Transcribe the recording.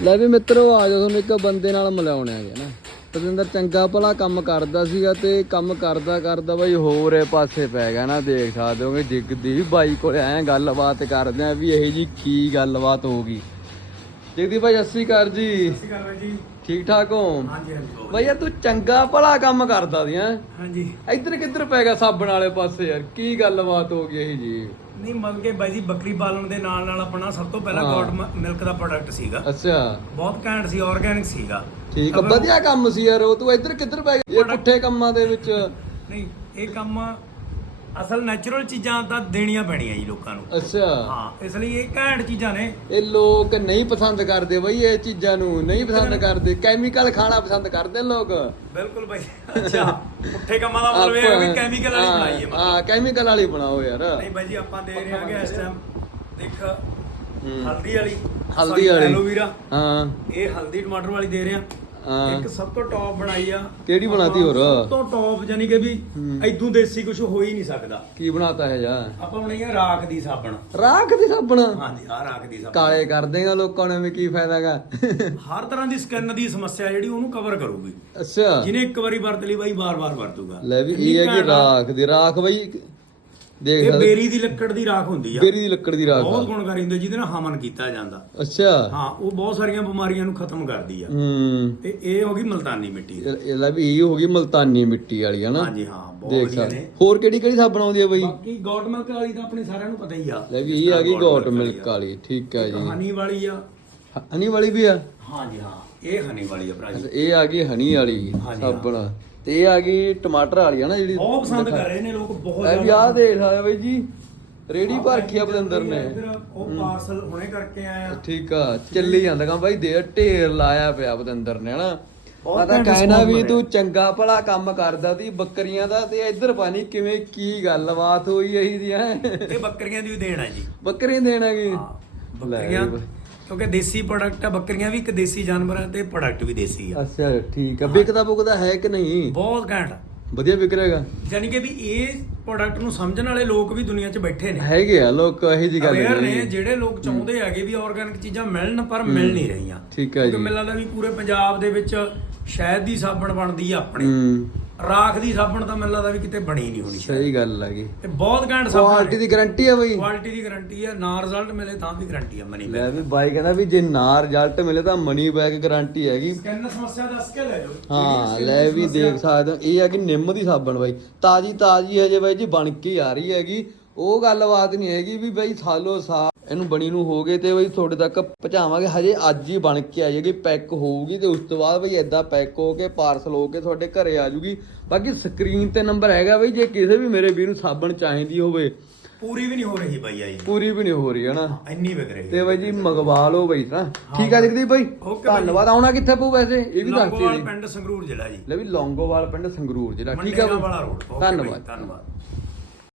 ਲੈ ਵੀ ਮਿੱਤਰੋ, ਆ ਜਾਓ ਤੁਹਾਨੂੰ ਇੱਕ ਬੰਦੇ ਨਾਲ ਮਿਲਾਉਣੇ ਹੈਗੇ ਨਾ। ਪਤਿੰਦਰ ਚੰਗਾ ਭਲਾ ਕੰਮ ਕਰਦਾ ਸੀਗਾ ਤੇ ਕੰਮ ਕਰਦਾ ਕਰਦਾ ਬਾਈ ਹੋਰ ਇਹ ਪਾਸੇ ਪੈ ਗਿਆ ਨਾ, ਦੇਖ ਸਕਦੇ ਹੋਗੇ ਜਿਗਦੀ ਵੀ ਬਾਈ ਕੋਲੇ ਆਏ ਗੱਲਬਾਤ ਕਰਦੇ ਆ ਵੀ ਇਹ ਜੀ ਕੀ ਗੱਲਬਾਤ ਹੋ ਗਈ। ਜਗਦੀ ਭਾਈ ਸਤਿ ਸ਼੍ਰੀ ਅਕਾਲ ਜੀ। ਸਤਿ ਸ਼੍ਰੀ ਅਕਾਲ ਜੀ। ਠੀਕ ਠਾਕ ਹੋ? ਹਾਂਜੀ ਹਾਂਜੀ। ਬਾਈ ਯਾਰ ਤੂੰ ਚੰਗਾ ਭਲਾ ਕੰਮ ਕਰਦਾ ਦੀ ਹੈਂ? ਹਾਂਜੀ। ਇੱਧਰ ਕਿੱਧਰ ਪੈ ਗਿਆ ਸਾਬਣ ਵਾਲੇ ਪਾਸੇ ਯਾਰ? ਕੀ ਗੱਲਬਾਤ ਹੋ ਗਈ ਇਹ ਜੀ ਨਹੀਂ ਮੰਨ ਕੇ ਬਾਈ ਜੀ ਬੱਕਰੀ ਪਾਲਣ ਦੇ ਨਾਲ ਨਾਲ ਆਪਣਾ ਸਭ ਤੋਂ ਪਹਿਲਾਂ। ਗੋਟ ਮਿਲਕ ਦਾ ਪ੍ਰੋਡਕਟ ਸੀਗਾ। ਅੱਛਾ। ਬਹੁਤ ਘੈਂਟ ਸੀ ਆਰਗੈਨਿਕ ਸੀਗਾ। ਠੀਕ ਵਧੀਆ ਕੰਮ ਸੀ ਯਾਰ ਉਹ ਤੂੰ ਇੱਧਰ ਕਿੱਧਰ ਪੈ ਗਿਆ? ਇਹ ਪੁੱਠੇ ਕੰਮਾਂ ਦੇ ਵਿੱਚ। ਨਹੀਂ ਇਹ ਕੰਮ ਅਸਲ ਨੈਚੁਰਲ ਚੀਜ਼ਾਂ ਤਾਂ ਦੇਣੀਆਂ ਪੈਣੀਆਂ ਜੀ ਲੋਕਾਂ ਨੂੰ। ਅੱਛਾ। ਹਾਂ ਇਸ ਲਈ ਇਹ ਘੈਂਟ ਚੀਜ਼ਾਂ ਨੇ। ਇਹ ਲੋਕ ਨਹੀਂ ਪਸੰਦ ਕਰਦੇ ਬਈ ਇਹ ਚੀਜ਼ਾਂ ਨੂੰ ਨਹੀਂ ਪਸੰਦ ਕਰਦੇ। ਕੈਮੀਕਲ ਖਾਣਾ ਪਸੰਦ ਕਰਦੇ ਲੋਕ। ਬਿਲਕੁਲ ਬਾਈ। ਅੱਛਾ ਪੁੱਠੇ ਕੰਮਾਂ ਦਾ ਮਤਲਬ ਇਹ ਹੈ ਵੀ ਕੈਮੀਕਲ ਵਾਲੀ ਹਾਂ, ਬਣਾਈ ਹੈ ਮਤਲਬ। ਹਾਂ ਕੈਮੀਕਲ ਵਾਲੀ ਬਣਾਓ ਯਾਰ। ਨਹੀਂ ਬਾਈ ਜੀ ਆਪਾਂ ਦੇ ਰਹੇ ਹਾਂਗੇ ਇਸ ਟਾਈਮ ਦੇਖ ਹੂੰ। ਹਲਦੀ ਵਾਲੀ ਹਲਦੀ ਵਾਲੀ। ਐਲੋਵੀਰਾ ਹਾਂ। ਇਹ ਹਲਦੀ ਟਮਾਟਰ ਵਾਲੀ ਦੇ ਰਹੇ ਆ ਹਾਂ। ਇੱਕ ਸਭ ਤੋਂ ਟੌਪ ਬਣਾਈ ਆ। ਕਿਹੜੀ ਬਣਾਤੀ ਹੋਰ? ਸਭ ਤੋਂ ਟੌਪ ਯਾਨੀ ਕਿ ਵੀ। ਐਦੂ ਦੇਸੀ ਕੁਝ ਹੋ ਹੀ ਨਹੀਂ ਸਕਦਾ। ਕੀ ਬਣਾਤਾ ਹੈ ਜਾ? ਆਪਾਂ ਬਣਾਈ ਆ ਰਾਖ ਦੀ ਸਾਬਣ। ਰਾਖ ਦੀ ਸਾਬਣ? ਹਾਂਜੀ ਆ ਰਾਖ ਦੀ ਸਾਬਣ। ਕਾਲੇ ਕਰ ਦੇਗਾ ਲੋਕਾਂ ਨੂੰ ਵੀ ਕੀ ਫਾਇਦਾਗਾ ਹਰ ਤਰ੍ਹਾਂ ਦੀ ਸਕਿਨ ਦੀ ਸਮੱਸਿਆ ਜਿਹੜੀ ਉਹਨੂੰ ਕਵਰ ਕਰੂਗੀ। ਅੱਛਾ। ਜਿਹਨੇ ਇੱਕ ਵਾਰੀ ਵਰਤ ਲਈ ਬਾਈ ਬਾਰ-ਬਾਰ ਵਰਤੂਗਾ। ਲੈ ਵੀ ਇਹ ਹੈ ਕਿ। ਰਾਖ ਦੀ ਰਾਖ ਬਈ ਦੇਖ ਇਹ ਸਕਦੇ। ਬੇਰੀ ਦੀ ਲੱਕੜ ਦੀ ਰਾਖ ਹੁੰਦੀ ਆ। ਬੇਰੀ ਦੀ ਲੱਕੜ ਦੀ ਰਾਖ ਬਹੁਤ ਆ। ਗੁਣਕਾਰੀ ਹੁੰਦੀ ਆ, ਜਿਹਦੇ ਨਾਲ ਹਮਨ ਕੀਤਾ ਜਾਂਦਾ। ਅੱਛਾ। ਹਾਂ ਉਹ ਬਹੁਤ ਸਾਰੀਆਂ ਬਿਮਾਰੀਆਂ ਨੂੰ ਖਤਮ ਕਰਦੀ ਆ। ਹੂੰ। ਤੇ ਇਹ ਹੋ ਗਈ ਮਲਤਾਨੀ ਮਿੱਟੀ ਇਹ ਇਹ ਲੈ ਵੀ ਇਹ ਹੋ ਗਈ ਮਲਤਾਨੀ ਮਿੱਟੀ ਵਾਲੀ ਹਨਾ ਹਾਂਜੀ ਹਾਂ ਬਹੁਤ ਦੇਖ ਵਧੀਆ ਸਕਦੇ। ਨੇ। ਹੋਰ ਕਿਹੜੀ ਕਿਹੜੀ ਸਾਬਣ ਆਉਂਦੀ ਆ ਬਈ? ਬਾਕੀ ਗੋਟ ਮਿਲਕ ਵਾਲੀ ਤਾਂ ਆਪਣੇ ਸਾਰਿਆਂ ਨੂੰ ਪਤਾ ਹੀ ਆ। ਲੈ ਵੀ ਇਹ ਆ ਗਈ ਗੋਟ ਮਿਲਕ ਵਾਲੀ ਠੀਕ ਹੈ ਜੀ। ਹਨੀ ਵਾਲੀ ਆ। ਹਨੀ ਵਾਲੀ ਵੀ ਆ? ਹਾਂਜੀ ਹਾਂ ਇਹ ਹਨੀ ਵਾਲੀ ਆ ਭਰਾ ਜੀ। ਇਹ ਆ ਗਈ ਹਨੀ ਵਾਲੀ ਸਾਬਣ। ਤੇ ਇਹ ਆ ਗਈ ਟਮਾਟਰ ਵਾਲੀ ਆ ਨਾ ਜਿਹੜੀ ਬਹੁਤ ਪਸੰਦ ਕਰ ਰਹੇ ਨੇ ਲੋਕ ਬਹੁਤ ਲੈ ਵੀ ਆਹ ਦੇਖ ਸਕਦੇ ਬਈ ਜੀ ਰੇੜੀ ਭਰ ਕੇ ਆ ਬਦੰਦਰ ਨੇ। ਇੱਧਰ ਉਹ ਪਾਰਸਲ ਹੁਣੇ ਕਰਕੇ ਆਇਆ ਠੀਕ ਆ ਚੱਲੀ ਜਾਂਦਾ ਕੰਮ ਬਾਈ ਦੇ ਢੇਰ ਲਾਇਆ ਪਿਆ ਬਦੰਦਰ ਨੇ ਹਨਾ। ਬਹੁਤ ਮੈਂ ਤਾਂ ਘੈਂਟ ਕਹਿਣਾ ਵੀ। ਤੂੰ ਚੰਗਾ ਭਲਾ ਕੰਮ ਕਰਦਾ ਤੀ ਬੱਕਰੀਆਂ ਦਾ ਤੇ ਇੱਧਰ ਪਾਣੀ ਕਿਵੇਂ ਕੀ ਗੱਲਬਾਤ ਹੋਈ ਇਹੀ ਦੀ ਹੈ। ਇਹ ਬੱਕਰੀਆਂ ਦੀ ਵੀ ਦੇਣ ਆ ਜੀ। ਬੱਕਰੀਆਂ ਦੇਣਾਗੀ ਹਾਂ ਬੱਕਰੀਆਂ ਕਿਉਂਕਿ ਦੇਸੀ ਪ੍ਰੋਡਕਟ ਆ ਬੱਕਰੀਆਂ ਵੀ ਇੱਕ ਦੇਸੀ ਜਾਨਵਰ ਆ ਤੇ ਪ੍ਰੋਡਕਟ ਵੀ ਦੇਸੀ ਆ। ਅੱਛਾ ਠੀਕ ਆ। ਵਿਕਦਾ ਬੁਕਦਾ ਹੈ ਕਿ ਨਹੀਂ? ਬਹੁਤ ਘੈਂਟ ਆ। ਵਧੀਆ ਵਿਕ ਰਿਹਾਗਾ ਯਾਨੀ ਕਿ ਵੀ ਇਹ ਪ੍ਰੋਡਕਟ ਨੂੰ ਸਮਝਣ ਵਾਲੇ ਲੋਕ ਵੀ ਦੁਨੀਆ 'ਚ ਬੈਠੇ ਨੇ। ਹੈਗੇ ਆ ਲੋਕ ਇਹੀ ਜੀ ਗੱਲ ਅਵੇਅਰ ਨੇ ਜਿਹੜੇ ਲੋਕ ਚਾਹੁੰਦੇ ਹੈਗੇ ਵੀ ਆਰਗੈਨਿਕ ਚੀਜ਼ਾਂ ਮਿਲਣ ਪਰ ਮਿਲ ਨਹੀਂ ਰਹੀਆਂ। ਠੀਕ ਹੈ ਜੀ। ਕਿਉਂਕਿ ਮੈਨੂੰ ਲੱਗਦਾ ਵੀ ਪੂਰੇ ਪੰਜਾਬ ਦੇ ਵਿੱਚ ਸ਼ਹਿਦ ਦੀ ਸਾਬਣ ਬਣਦੀ ਆ ਆਪਣੀ। ਹੂੰ। ਰਾਖ ਦੀ ਸਾਬਣ ਤਾਂ ਮੈਨੂੰ ਲੱਗਦਾ ਵੀ ਕਿਤੇ ਬਣੀ ਨਹੀਂ ਹੋਣੀ। ਸਹੀ ਗੱਲ ਹੈਗੀ ਤੇ ਬਹੁਤ ਘੈਂਟ ਸਾਬਣ ਕੁਆਲਿਟੀ ਦੀ ਗਾਰੰਟੀ ਆ ਬਈ। ਕੁਆਲਿਟੀ ਦੀ ਗਾਰੰਟੀ ਆ ਨਾ ਰਿਜ਼ਲਟ ਮਿਲੇ ਤਾਂ ਵੀ ਗਾਰੰਟੀ ਆ ਮਨੀ ਲੈ ਵੀ ਬਾਈ ਕਹਿੰਦਾ ਵੀ ਜੇ ਨਾ ਰਿਜ਼ਲਟ ਮਿਲੇ ਤਾਂ ਮਨੀ ਬੈਕ ਗਾਰੰਟੀ ਹੈਗੀ। ਸਕਿਨ ਸਮੱਸਿਆ ਦੱਸ ਕੇ ਲੈ ਜਾਓ। ਹਾਂ ਲੈ ਵੀ ਦੇਖ ਸਕਦੇ ਹੋ। ਇਹ ਆ ਕਿ ਨਿੰਮ ਦੀ ਸਾਬਣ ਬਾਈ। ਤਾਜੀ ਤਾਜੀ ਹਜੇ ਬਾਈ ਜੀ ਬਣ ਕੇ ਆ ਰਹੀ ਹੈਗੀ। ਉਹ ਗੱਲਬਾਤ ਨਹੀਂ ਹੈਗੀ ਵੀ ਬਾਈ ਸਾਲੋ ਸਾਲ ਇਹਨੂੰ ਬਣੀ ਨੂੰ ਹੋ ਗਏ ਤੇ ਬਾਈ ਤੁਹਾਡੇ ਤੱਕ ਪਹੁੰਚਾਵਾਂਗੇ। ਹਜੇ ਅੱਜ ਹੀ ਬਣ ਕੇ ਆਏਗੀ ਪੈਕ ਹੋਊਗੀ ਤੇ ਉਸ ਤੋਂ ਬਾਅਦ ਬਾਈ ਐਦਾਂ ਪੈਕ ਹੋ ਕੇ ਪਾਰਸਲ ਹੋ ਕੇ ਤੁਹਾਡੇ ਘਰੇ ਆ ਜੂਗੀ। ਬਾਕੀ ਸਕਰੀਨ ਤੇ ਨੰਬਰ ਹੈਗਾ ਬਾਈ ਜੇ ਕਿਸੇ ਵੀ ਮੇਰੇ ਵੀਰ ਨੂੰ ਸਾਬਣ ਚਾਹੀਦੀ ਹੋਵੇ। ਪੂਰੀ ਵੀ ਨਹੀਂ ਹੋ ਰਹੀ ਬਾਈ ਆਈ। ਪੂਰੀ ਵੀ ਨਹੀਂ ਹੋ ਰਹੀ ਹੈ ਨਾ ਇੰਨੀ ਵਿਕ ਰਹੀ ਤੇ ਬਾਈ ਜੀ ਮੰਗਵਾ ਲਓ ਬਾਈ ਨਾ ਠੀਕ ਆ ਜਗਦੀਪ ਬਾਈ। ਧੰਨਵਾਦ। ਆਉਣਾ ਕਿੱਥੇ ਪਊ ਵੈਸੇ? ਇਹ ਵੀ ਦੱਸ ਲੰਗੋਵਾਲ ਦਿਓ ਪਿੰਡ ਸੰਗਰੂਰ ਜ਼ਿਲ੍ਹਾ ਜੀ। ਲੈ ਵੀ ਲੌਂਗੋਵਾਲ ਪਿੰਡ ਸੰਗਰੂਰ ਜਿਹੜਾ ਠੀਕ ਆ ਬਾਈ, ਧੰਨਵਾਦ। ਧੰਨਵਾਦ।